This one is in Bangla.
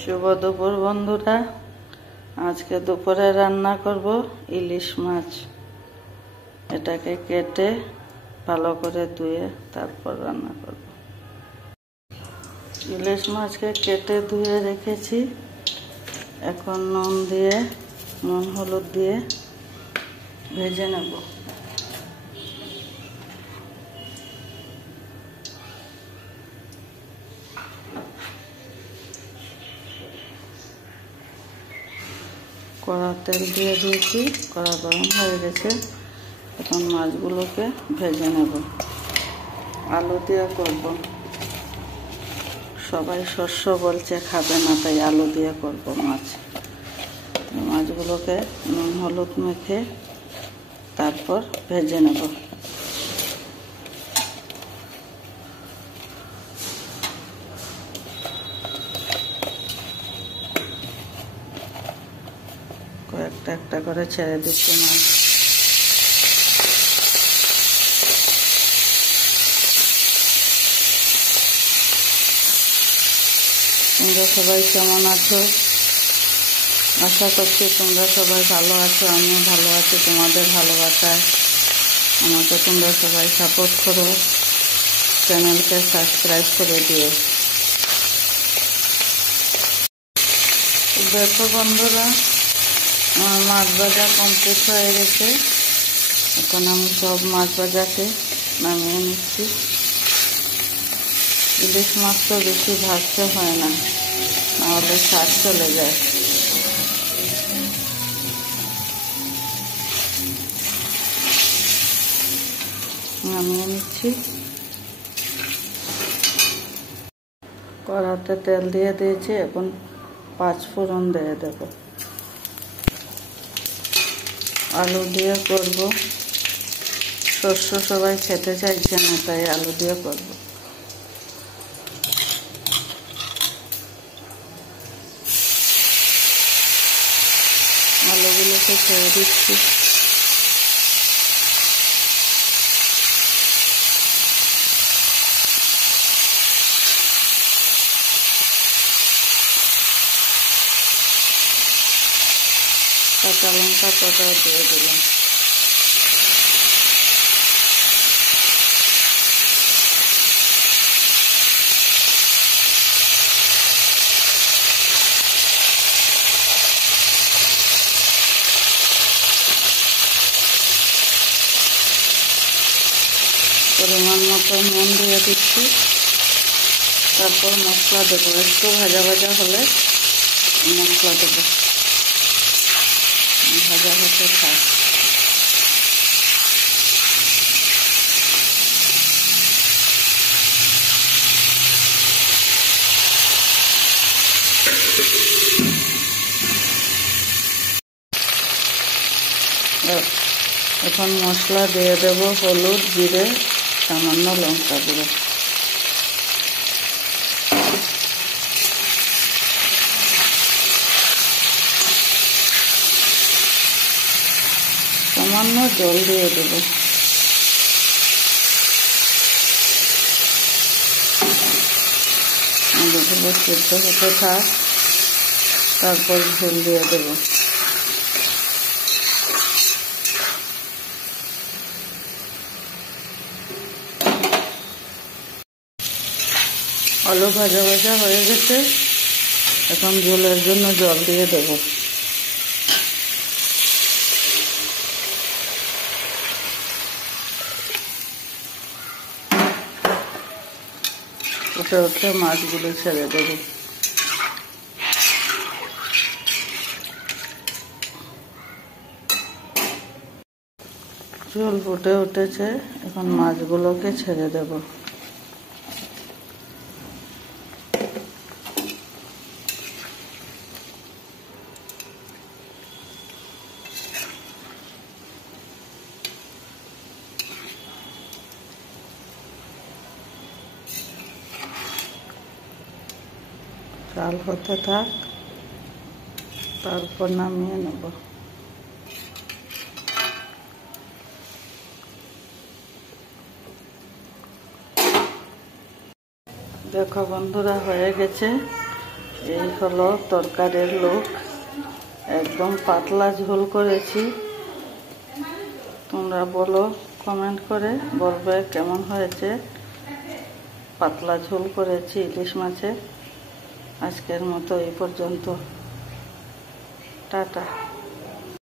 শুভ দুপুর বন্ধুরা। আজকে দুপুরে রান্না করব ইলিশ মাছ। এটাকে কেটে ভালো করে ধুয়ে তারপর রান্না করব। ইলিশ মাছকে কেটে ধুয়ে রেখেছি। এখন নুন হলুদ দিয়ে ভেজে নেব। কড়া তেল দিয়ে দিয়েছি, কড়া গরম হয়ে গেছে। এখন মাছগুলোকে ভেজে নেব। আলু দিয়ে করব। সবাই শস্য বলছে খাবে না, তাই আলু দিয়ে করব মাছ। মাছগুলোকে নুন হলুদ মেখে তারপর ভেজে নেব। কয়েকটা একটা করে ছেড়ে দিচ্ছি মাছ। তোমরা সবাই কেমন আছো? আশা করছি তোমরা সবাই ভালো আছো। আমিও ভালো আছি। তোমাদের ভালোবাসায় আমাকে তোমরা সবাই সাপোর্ট করো। চ্যানেলকে সাবস্ক্রাইব করে দিও। দেখো বন্ধুরা, আমার মাছ ভাজা কমপ্লিট হয়ে গেছে। এখন আমি সব মাছ ভাজাকে নামিয়ে নিচ্ছি। ইলিশ মাছ তো বেশি ভাজতে হয় না, নাহলে স্বাদ চলে যায়। নামিয়ে নিচ্ছি। কড়াতে তেল দিয়ে দিয়েছি। এখন 5 ফোড়ন দিয়ে দেব। আলু দিয়ে করব। শস্য সবাই খেতে চাইছে না, তাই আলু দিয়ে করব। আলুগুলোকে ছেড়ে দিচ্ছি। কাঁচা লঙ্কা কটাও দিয়ে দিলাম। পরিমাণ মতো নুন দিয়ে দিচ্ছি। তারপর মশলা দেবো। একটু ভাজা ভাজা হলে মশলা দেবো। ভাজা হতে থাক। এখন মশলা দিয়ে দেব হলুদ, জিরে, সামান্য লঙ্কা গুঁড়ো। সামান্য জল দিয়ে দেব। আলুগুলো সেদ্ধ হতে থাক, তারপর ঝোল দিয়ে দেব। আলু ভাজা ভাজা হয়ে গেছে। এখন ঝোলের জন্য জল দিয়ে দেব। উঠে উঠে মাছগুলো ছেড়ে দেব। ঝোল ফুটে উঠেছে। এখন মাছগুলোকে ছেড়ে দেব। চাল হতে থাক, তারপর নামিয়ে নেব। দেখো বন্ধুরা, হয়ে গেছে। এই হলো তরকারির লুক। একদম পাতলা ঝোল করেছি। তোমরা বলো, কমেন্ট করে বলবে কেমন হয়েছে। পাতলা ঝোল করেছি ইলিশ মাছে। আজকের মতো এই পর্যন্ত। টাটা।